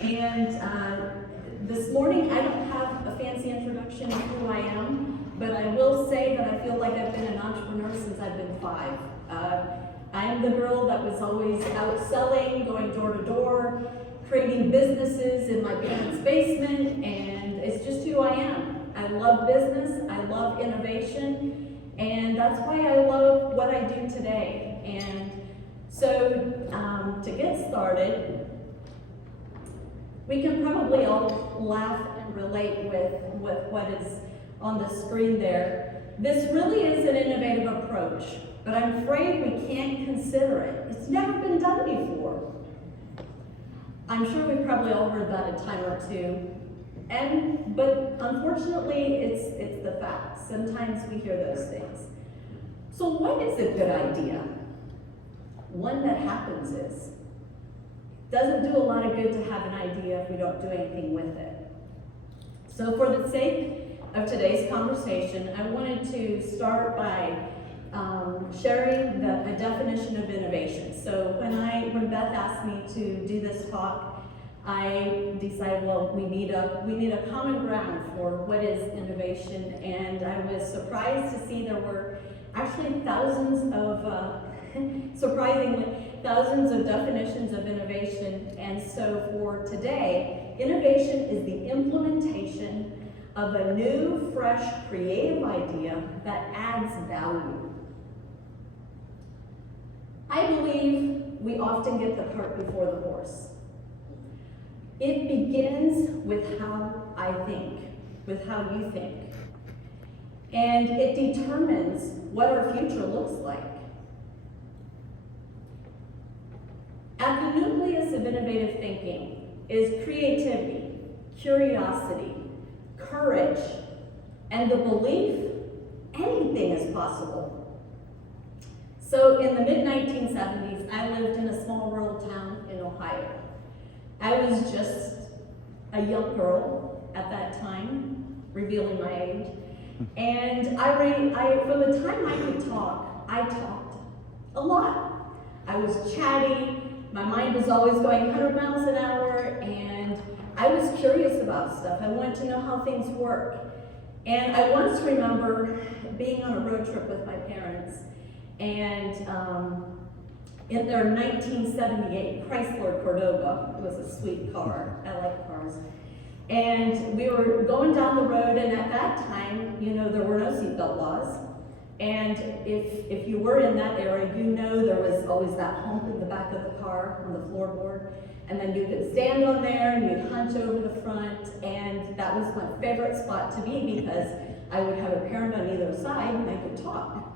And this morning, I don't have a fancy introduction of who I am, but I will say that I feel like I've been an entrepreneur since I've been 5. I am the girl that was always out selling, going door to door, creating businesses in my parents' basement, and it's just who I am. I love business, I love innovation, and that's why I love what I do today. And so, to get started, we can probably all laugh and relate with what is on the screen there. This really is an innovative approach, but I'm afraid we can't consider it. It's never been done before. I'm sure we've probably all heard that a time or two, but unfortunately, it's the fact. Sometimes we hear those things. So what is a good idea? One that happens is, doesn't do a lot of good to have an idea if we don't do anything with it. So for the sake of today's conversation, I wanted to start by sharing a definition of innovation. So when Beth asked me to do this talk, I decided, well, we need a common ground for what is innovation, and I was surprised to see there were actually surprisingly, thousands of definitions of innovation. And so for today, innovation is the implementation of a new, fresh, creative idea that adds value. I believe we often get the cart before the horse. It begins with how I think, with how you think. And it determines what our future looks like. At the nucleus of innovative thinking is creativity, curiosity, courage, and the belief anything is possible. So in the mid-1970s, I lived in a small rural town in Ohio. I was just a young girl at that time, revealing my age. And from the time I could talk, I talked a lot. I was chatty. My mind was always going 100 miles an hour, and I was curious about stuff. I wanted to know how things work. And I once remember being on a road trip with my parents, and in their 1978 Chrysler Cordoba, it was a sweet car. I like cars. And we were going down the road, and at that time, there were no seatbelt laws. And if you were in that era, there was always that hump in the back of the car on the floorboard. And then you could stand on there and you'd hunch over the front. And that was my favorite spot to be because I would have a parent on either side and I could talk.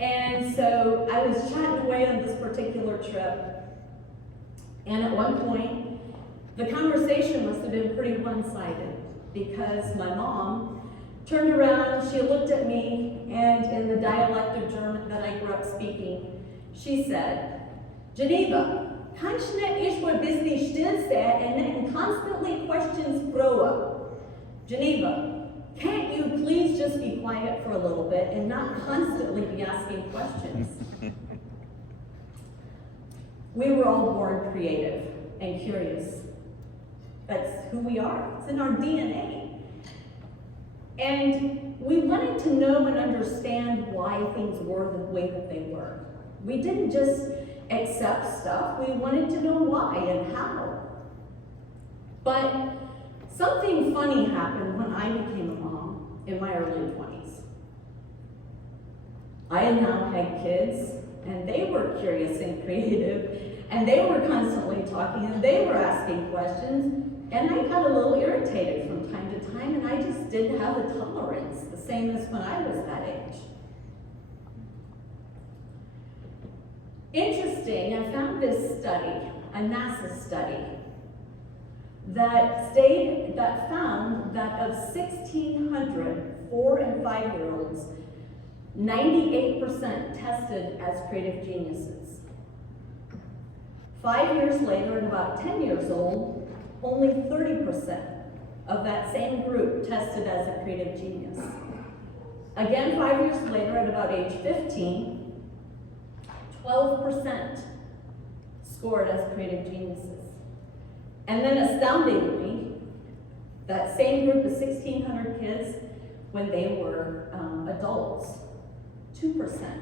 And so I was chatting away on this particular trip. And at one point, the conversation must have been pretty one-sided because my mom turned around, she looked at me, and in the dialect of German that I grew up speaking, she said, "Geneva, kannst nicht ich mal bisschen still sein and constantly questions grow up? Geneva, can't you please just be quiet for a little bit and not constantly be asking questions?" We were all born creative and curious. That's who we are. It's in our DNA. And we wanted to know and understand why things were the way that they were. We didn't just accept stuff, we wanted to know why and how. But something funny happened when I became a mom in my early 20s. I now had kids, and they were curious and creative, and they were constantly talking, and they were asking questions. And I got a little irritated from time to time, and I just didn't have the tolerance, the same as when I was that age. Interesting, I found this study, a NASA study, that found that of 1,600 4- and 5-year-olds, 98% tested as creative geniuses. 5 years later, at about 10 years old, only 30% of that same group tested as a creative genius. Again, 5 years later, at about age 15, 12% scored as creative geniuses. And then astoundingly, that same group of 1,600 kids, when they were adults, 2%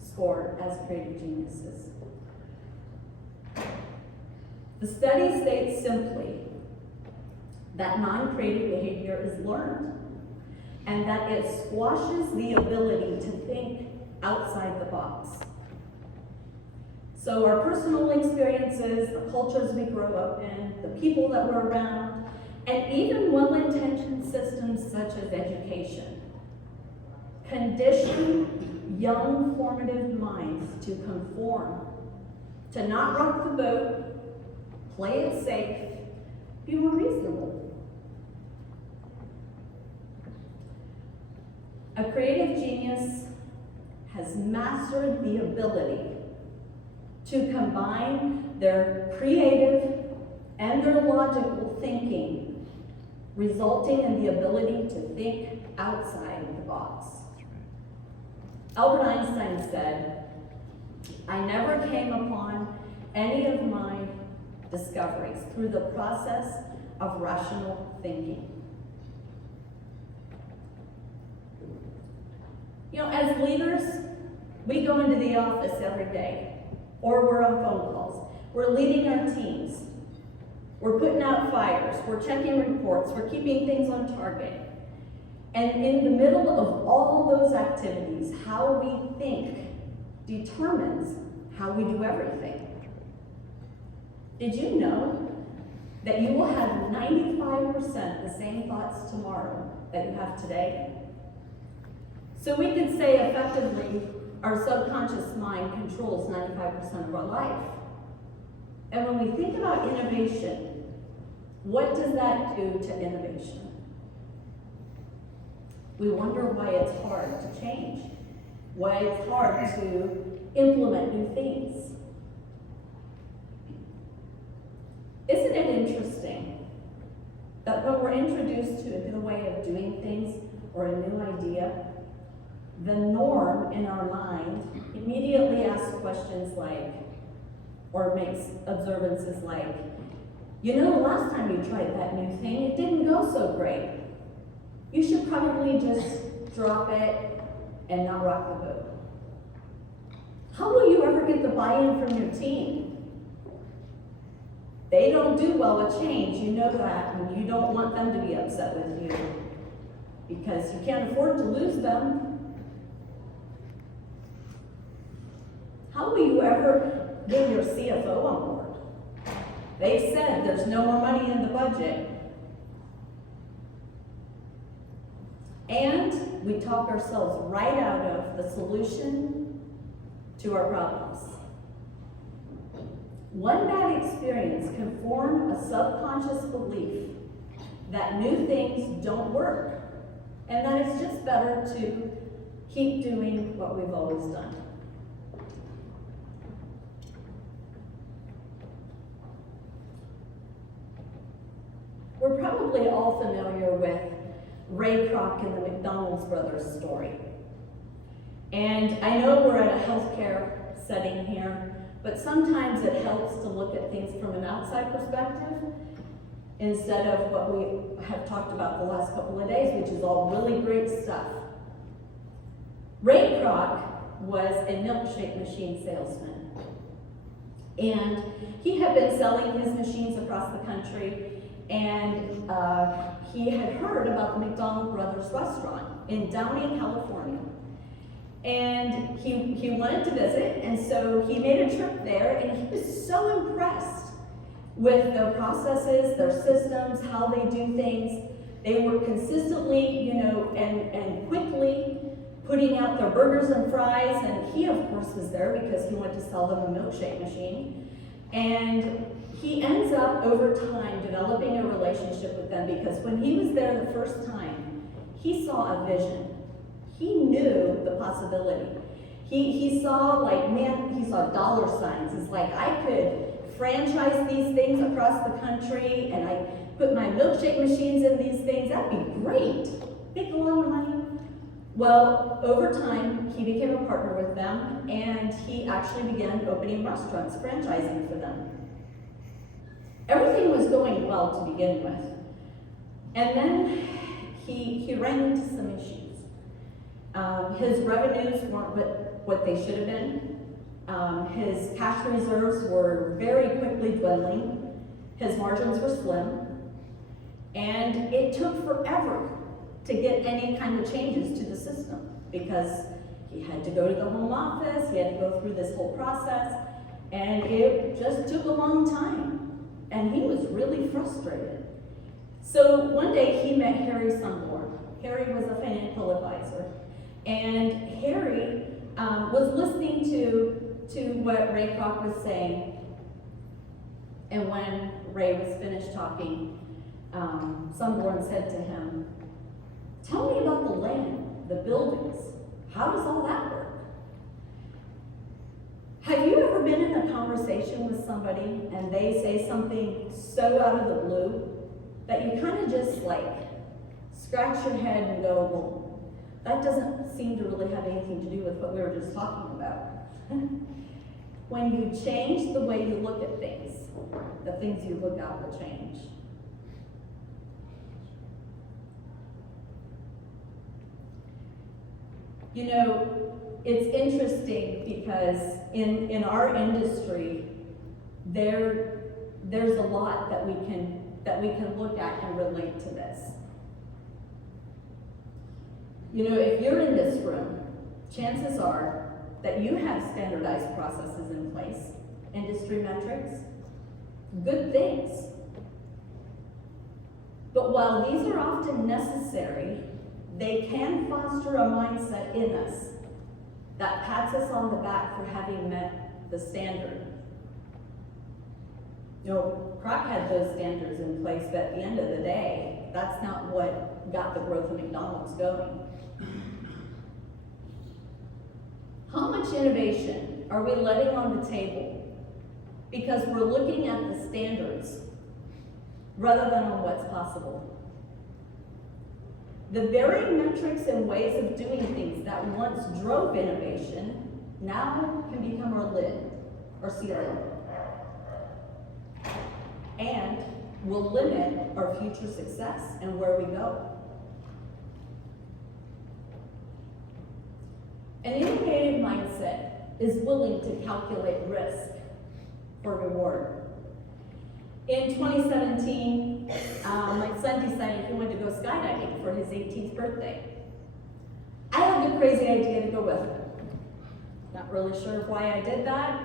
scored as creative geniuses. The study states simply that non-creative behavior is learned and that it squashes the ability to think outside the box. So our personal experiences, the cultures we grow up in, the people that we're around, and even well-intentioned systems such as education condition young formative minds to conform, to not rock the boat, play it safe, be more reasonable. A creative genius has mastered the ability to combine their creative and their logical thinking, resulting in the ability to think outside the box. Albert Einstein said, "I never came upon any of my discoveries through the process of rational thinking." You know, as leaders, we go into the office every day, or we're on phone calls. We're leading our teams. We're putting out fires. We're checking reports. We're keeping things on target. And in the middle of all those activities, how we think determines how we do everything. Did you know that you will have 95% the same thoughts tomorrow that you have today? So we could say effectively, our subconscious mind controls 95% of our life. And when we think about innovation, what does that do to innovation? We wonder why it's hard to change, why it's hard to implement new things. Isn't it interesting that when we're introduced to a new way of doing things or a new idea, the norm in our mind immediately asks questions like, or makes observances like, you know, the last time you tried that new thing, it didn't go so great. You should probably just drop it and not rock the boat. How will you ever get the buy-in from your team? They don't do well with change, you know that, and you don't want them to be upset with you because you can't afford to lose them. How will you ever get your CFO on board? They said there's no more money in the budget. And we talk ourselves right out of the solution to our problems. One bad experience can form a subconscious belief that new things don't work, and that it's just better to keep doing what we've always done. We're probably all familiar with Ray Kroc and the McDonald's brothers story. And I know we're at a healthcare setting here, but sometimes it helps to look at things from an outside perspective instead of what we have talked about the last couple of days, which is all really great stuff. Ray Kroc was a milkshake machine salesman. And he had been selling his machines across the country, and he had heard about the McDonald Brothers restaurant in Downey, California. And he wanted to visit, and so he made a trip there, and he was so impressed with their processes, their systems, how they do things. They were consistently, and quickly putting out their burgers and fries, and he, of course, was there because he wanted to sell them a milkshake machine. And he ends up, over time, developing a relationship with them because when he was there the first time, he saw a vision. He knew the possibility. He saw, he saw dollar signs. It's like, I could franchise these things across the country, and I put my milkshake machines in these things. That'd be great. Make a lot of money. Well, over time, he became a partner with them, and he actually began opening restaurants, franchising for them. Everything was going well to begin with. And then he ran into some issues. His revenues weren't what they should have been. His cash reserves were very quickly dwindling. His margins were slim. And it took forever to get any kind of changes to the system because he had to go to the home office, he had to go through this whole process, and it just took a long time. And he was really frustrated. So one day he met Harry Sunborn. Harry was a financial advisor. And Harry was listening to what Ray Kroc was saying. And when Ray was finished talking, Sunborn said to him, "Tell me about the land, the buildings. How does all that work?" Have you ever been in a conversation with somebody and they say something so out of the blue that you kind of just like scratch your head and go, well, that doesn't seem to really have anything to do with what we were just talking about. When you change the way you look at things, the things you look at will change. You know, it's interesting because in our industry, there's a lot that we can look at and relate to this. You know, if you're in this room, chances are that you have standardized processes in place, industry metrics, good things. But while these are often necessary, they can foster a mindset in us that pats us on the back for having met the standard. You know, Kroc had those standards in place, but at the end of the day, that's not what got the growth of McDonald's going. How much innovation are we letting on the table because we're looking at the standards rather than on what's possible? The very metrics and ways of doing things that once drove innovation now can become our lid or ceiling and will limit our future success and where we go. An innovative mindset is willing to calculate risk for reward. In 2017, my son decided he wanted to go skydiving for his 18th birthday. I had the crazy idea to go with him. Not really sure why I did that,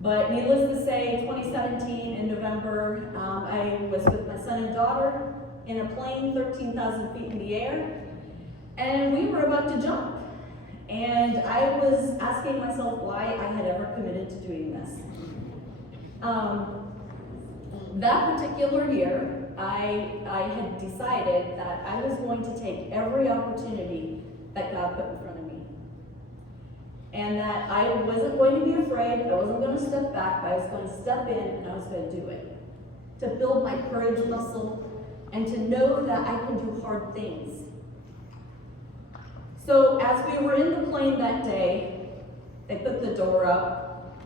but needless to say, 2017 in November, I was with my son and daughter in a plane 13,000 feet in the air, and we were about to jump. And I was asking myself why I had ever committed to doing this. That particular year, I had decided that I was going to take every opportunity that God put in front of me. And that I wasn't going to be afraid, I wasn't going to step back, I was going to step in and I was going to do it. To build my courage muscle and to know that I can do hard things. So as we were in the plane that day, they put the door up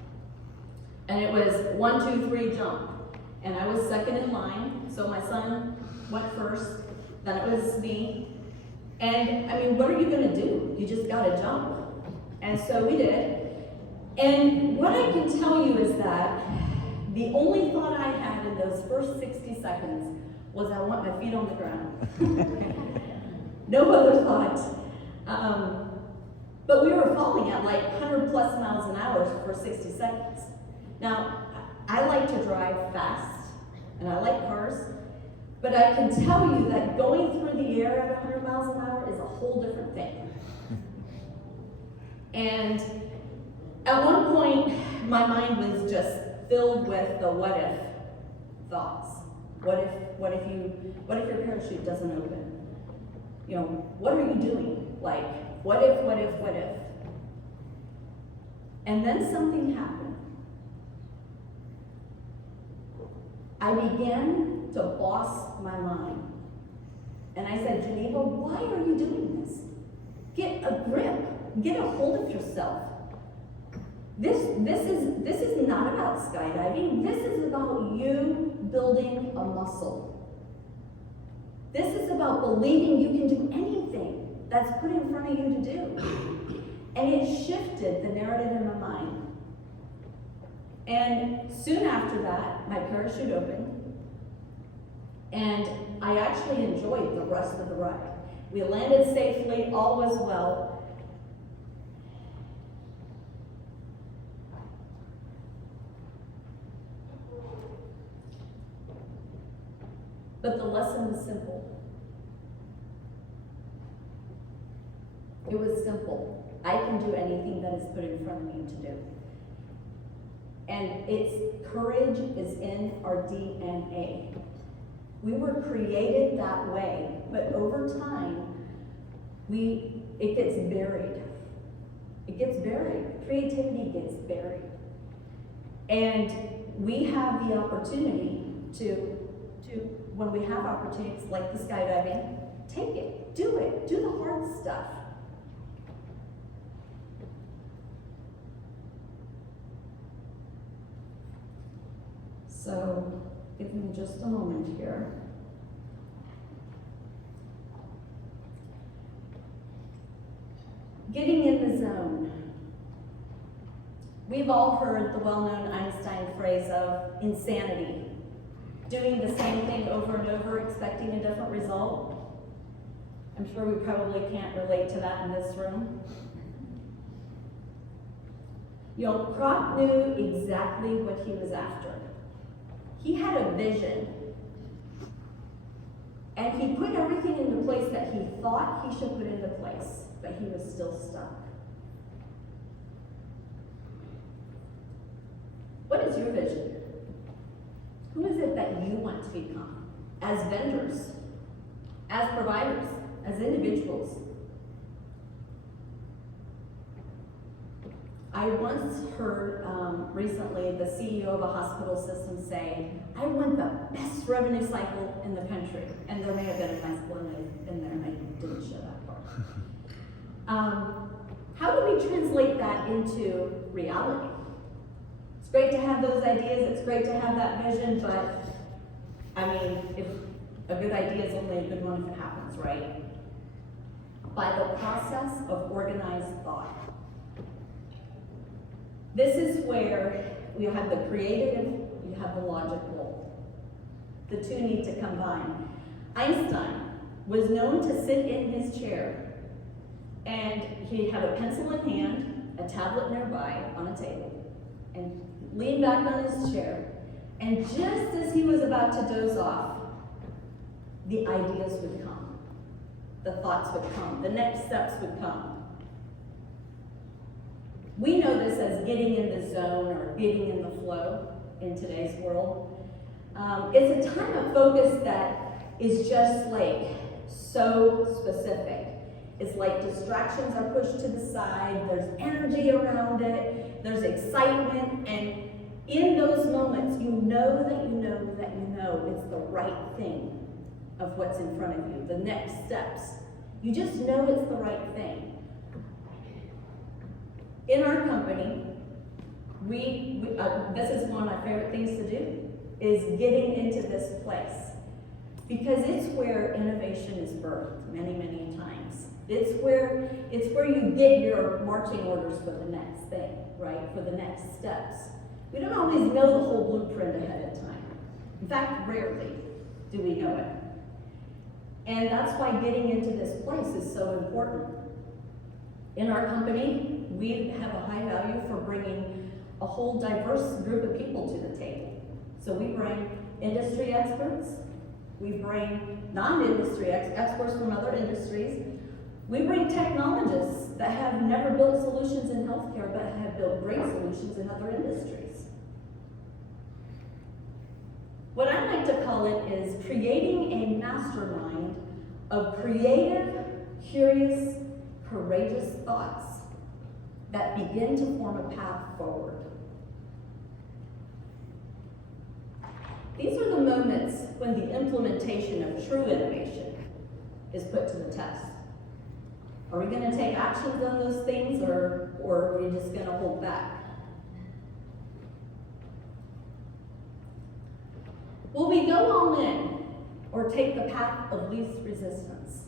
and it was 1, 2, 3, jump. And I was second in line, so my son went first, then it was me. And I mean, what are you gonna do? You just gotta jump. And so we did. And what I can tell you is that the only thought I had in those first 60 seconds was I want my feet on the ground. No other thought. But we were falling at like 100 plus miles an hour for 60 seconds. Now, I like to drive fast, and I like cars, but I can tell you that going through the air at 100 miles an hour is a whole different thing. And at one point, my mind was just filled with the what if thoughts. What if your parachute doesn't open? You know, what are you doing? Like, what if? And then something happened. I began to boss my mind. And I said, Geneva, why are you doing this? Get a grip. Get a hold of yourself. This is not about skydiving. This is about you building a muscle. This is about believing you can do anything that's put in front of you to do. And it shifted the narrative in my mind. And soon after that, my parachute opened, and I actually enjoyed the rest of the ride. We landed safely, all was well. But the lesson was simple. It was simple. I can do anything that is put in front of me to do. And courage is in our DNA. We were created that way, but over time, it gets buried. It gets buried. Creativity gets buried. And we have the opportunity to when we have opportunities like the skydiving, take it, do the hard stuff. So, give me just a moment here. Getting in the zone. We've all heard the well-known Einstein phrase of insanity. Doing the same thing over and over, expecting a different result. I'm sure we probably can't relate to that in this room. Kroc knew exactly what he was after. He had a vision, and he put everything into place that he thought he should put into place, but he was still stuck. What is your vision? Who is it that you want to become? As vendors, as providers, as individuals? I once heard recently the CEO of a hospital system say, I want the best revenue cycle in the country. And there may have been a nice blend in there, and I didn't show that part. How do we translate that into reality? It's great to have those ideas, it's great to have that vision, but I mean, if a good idea is only a good one if it happens, right? By the process of organized thought. This is where you have the creative, you have the logical. The two need to combine. Einstein was known to sit in his chair, and he'd have a pencil in hand, a tablet nearby on a table, and lean back on his chair. And just as he was about to doze off, the ideas would come. The thoughts would come. The next steps would come. We know this as getting in the zone or getting in the flow in today's world. It's a time of focus that is just like so specific. It's like distractions are pushed to the side, there's energy around it, there's excitement, and in those moments you know that you know that you know it's the right thing of what's in front of you, the next steps. You just know it's the right thing. In our company, this is one of my favorite things to do, is getting into this place. Because it's where innovation is birthed many, many times. It's where you get your marching orders for the next thing, right? For the next steps. We don't always know the whole blueprint ahead of time. In fact, rarely do we know it. And that's why getting into this place is so important. In our company, we have a high value for bringing a whole diverse group of people to the table. So we bring industry experts, we bring non-industry experts from other industries, we bring technologists that have never built solutions in healthcare but have built great solutions in other industries. What I like to call it is creating a mastermind of creative, curious, courageous thoughts that begin to form a path forward. These are the moments when the implementation of true innovation is put to the test. Are we going to take actions on those things, or are we just going to hold back? Well, go all in or take the path of least resistance?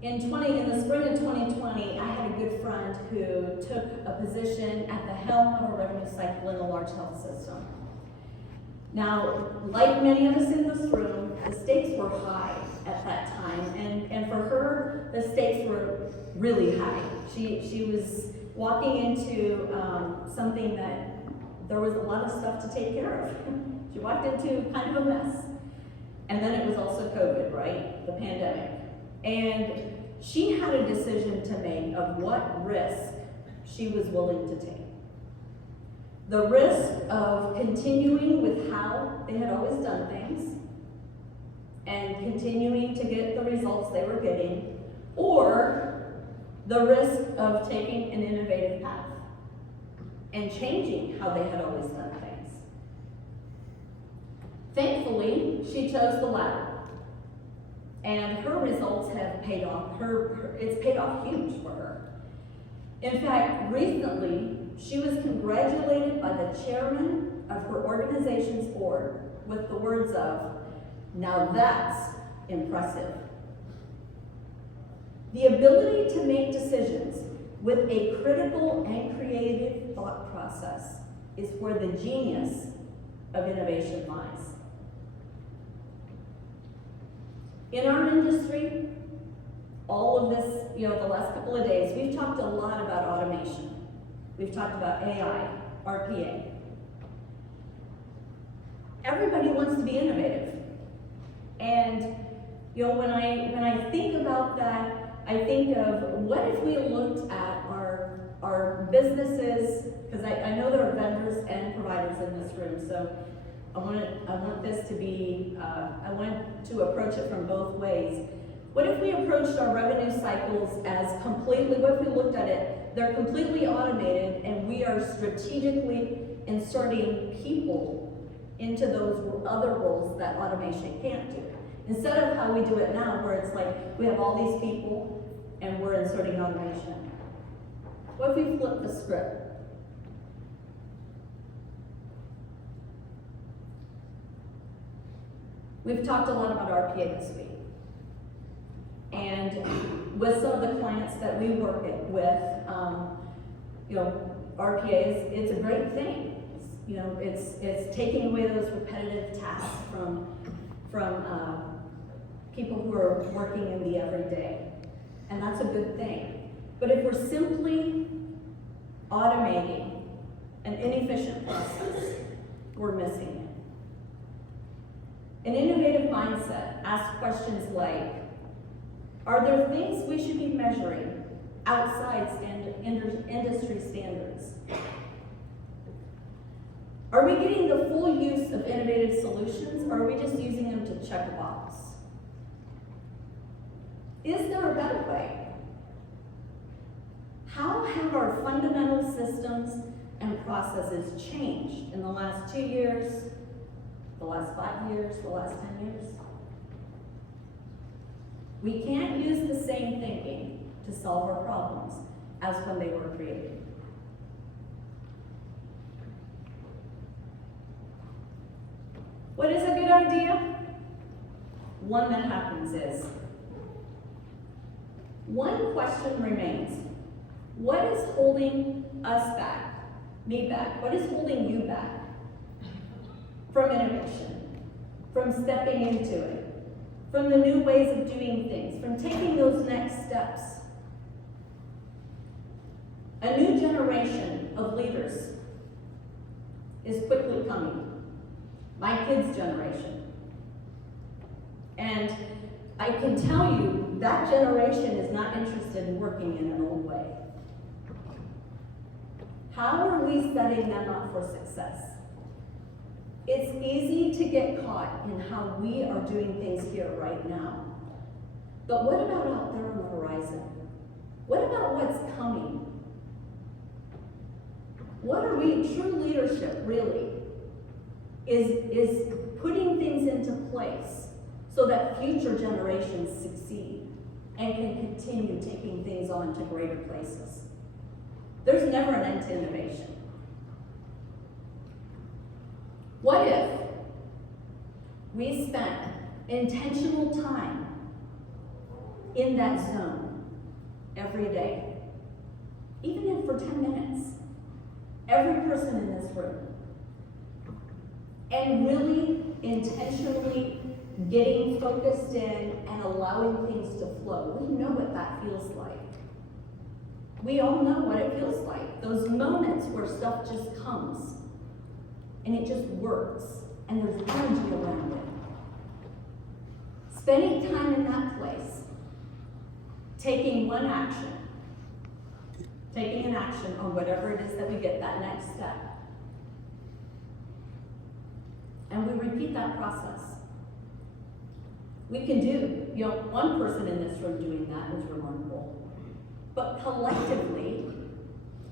In the spring of 2020, I had a good friend who took a position at the helm of a revenue cycle in a large health system. Now, like many of us in this room, the stakes were high at that time, and for her, the stakes were really high. She was walking into something that there was a lot of stuff to take care of. She walked into kind of a mess. And then it was also COVID, right? The pandemic. And she had a decision to make of what risk she was willing to take. The risk of continuing with how they had always done things and continuing to get the results they were getting, or the risk of taking an innovative path and changing how they had always done things. Thankfully, she chose the latter. And her results have paid off. It's paid off huge for her. In fact, recently, she was congratulated by the chairman of her organization's board with the words of, "Now that's impressive." The ability to make decisions with a critical and creative thought process is where the genius of innovation lies. In our industry, all of this, the last couple of days, we've talked a lot about automation. We've talked about AI, RPA. Everybody wants to be innovative. And when I think about that, I think of what if we looked at our businesses, because I know there are vendors and providers in this room, so I want this to be, I want to approach it from both ways. What if we approached our revenue cycles as completely, what if we looked at it, they're completely automated and we are strategically inserting people into those other roles that automation can't do. Instead of how we do it now, where it's like we have all these people and we're inserting automation. What if we flip the script? We've talked a lot about RPA this week. And with some of the clients that we work with, RPA it's a great thing. It's taking away those repetitive tasks from people who are working in the everyday. And that's a good thing. But if we're simply automating an inefficient process, we're missing it. An innovative mindset asks questions like, are there things we should be measuring outside industry standards? Are we getting the full use of innovative solutions, or are we just using them to check a box? Is there a better way? How have our fundamental systems and processes changed in the last 2 years, the last 5 years, the last 10 years? We can't use the same thinking to solve our problems as when they were created. What is a good idea? One that happens is, one question remains. What is holding us back, me back? What is holding you back from innovation, from stepping into it, from the new ways of doing things, from taking those next steps? A new generation of leaders is quickly coming. My kids' generation. And I can tell you that generation is not interested in working in an old way. How are we setting them up for success? It's easy to get caught in how we are doing things here right now. But what about out there on the horizon? What about what's coming? What are we, true leadership really, is putting things into place so that future generations succeed and can continue taking things on to greater places. There's never an end to innovation. What if we spent intentional time in that zone every day, even if for 10 minutes, every person in this room, and really intentionally getting focused in and allowing things to flow. We know what that feels like. We all know what it feels like. Those moments where stuff just comes and it just works and there's energy around it. Spending time in that place, taking an action on whatever it is that we get, that next step. And we repeat that process. We can do, one person in this room doing that is remarkable. But collectively,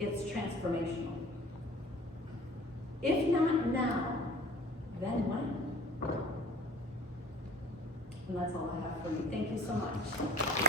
it's transformational. If not now, then when? And that's all I have for you. Thank you so much.